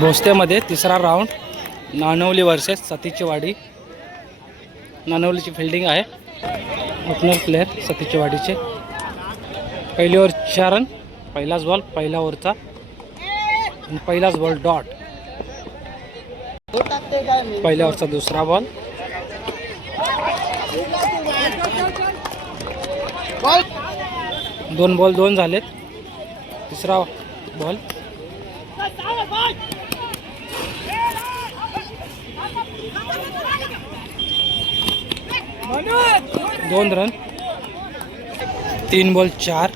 भोसत्यामध्ये तिसरा round नानवली versus सतीची वाडी. नानवलीची फिल्डिंग आहे. ओपनर प्लेयर सतीची वाडीचे. पहिली ओव्हर 4 रन. पहिलाच बॉल पहिला ओव्हरचा आणि पहिलाच बॉल डॉट. पहिल्या ओव्हरचा दुसरा बॉल. दोन बॉल 2 झालेत. तिसरा बॉल. दोन रन. 3 बॉल 4.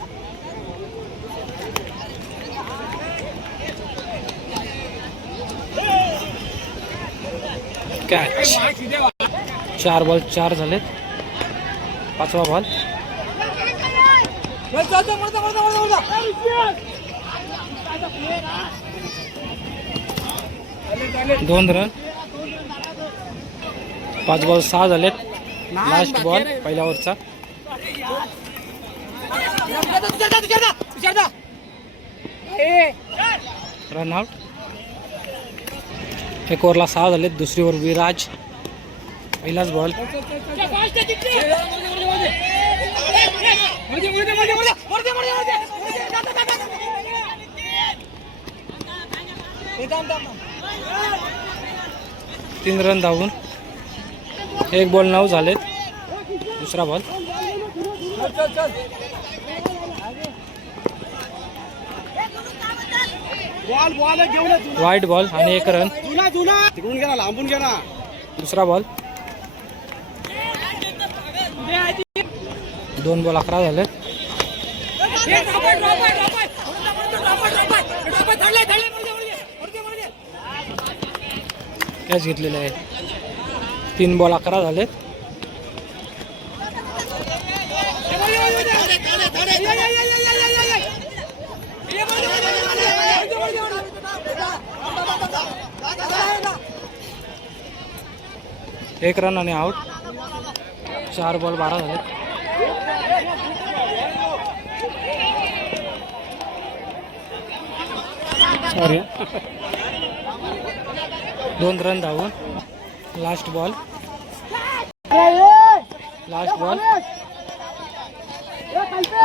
कॅच. 4 बॉल 4 झालेत. पाचवा बॉल. दोन रन. 5 बॉल 6 झालेत. लास्ट बॉल पहिल्या ओव्हरचा. Run out. एक ओव्हरला 6 झालेत. दुसरी ओव्हर विराज. पहिलाच बॉल. तीन रन धावून. एक बॉल 9 झालेत. दुसरा बॉल. वाईट बॉल आणि 1 रन. दुसरा बॉल. 2 बॉल 11 झालेत. कॅच घेतलेला आहे. 3 बॉल 11 झालेत. एक रन आणि आउट. 4 बॉल 12 झालेत. सॉरी. 2 रन धावून. Last ball.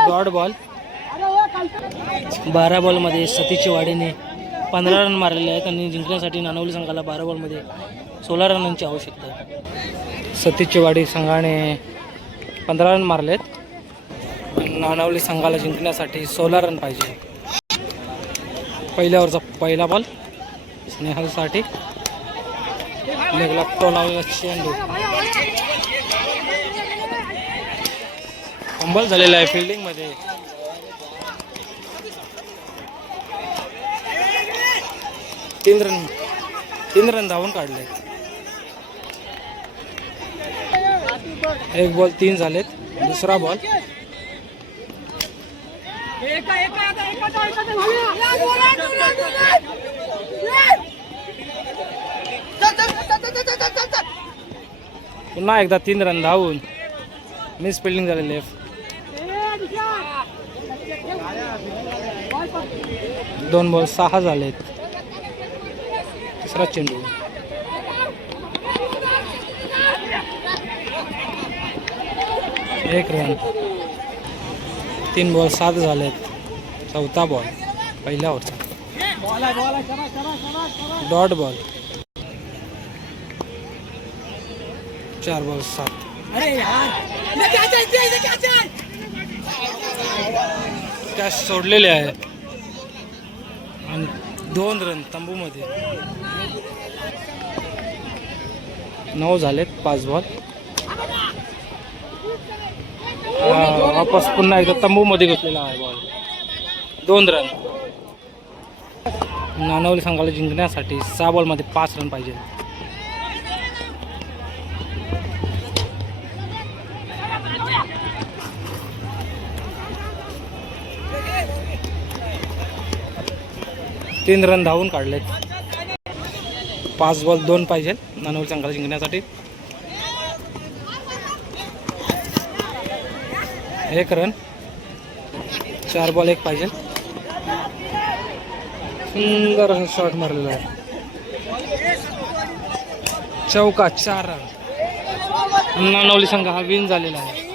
Dot ball. 12 बॉलमध्ये सतीची वाडीने 15 रन मारलेले आहेत आणि जिंकण्यासाठी नानवली संघाला 12 बॉलमध्ये 16 रनांची आवश्यकता आहे. सतीची वाडी संघाने 15 रन मारलेत. नानवली संघाला जिंकण्यासाठी 16 रन पाहिजे. पहिल्या ओव्हरचा पहिला बॉल स्नेहलसाठी. लेगला टोलावला चेंडू. फंबल झालेला आहे फिल्डिंग मध्ये. तीन रन धावून काढले. 1 बॉल 3 झालेत. दुसरा बॉल. पुन्हा एकदा 3 रन धावून. मिस फिल्डिंग झालेली आहे. 2 बॉल 6 झालेत. तिसरा चेंडू. एक रन. 3 बॉल 7 झालेत. चौथा बॉल पहिल्या ओव्हरचा. Dot ball. 4 बॉल 7. कॅच सोडलेले आहे आणि 2 रन तंबूमध्ये. 9 झालेत. 5 बॉल. वापस पुन्हा एकदा तंबूमध्ये घुसलेला आहे बॉल. 2 रन. नानवली संघाला जिंकण्यासाठी 6 बॉलमध्ये 5 रन पाहिजे. तीन रन धावून काढलेत. 5 बॉल 2 पाहिजे नानवली संघाला जिंकण्यासाठी. 1 रन. 4 बॉल 1 पाहिजे. सुंदर शॉट मारलेला आहे. चौका 4 रन. नानवली संघ हा विन झालेला आहे.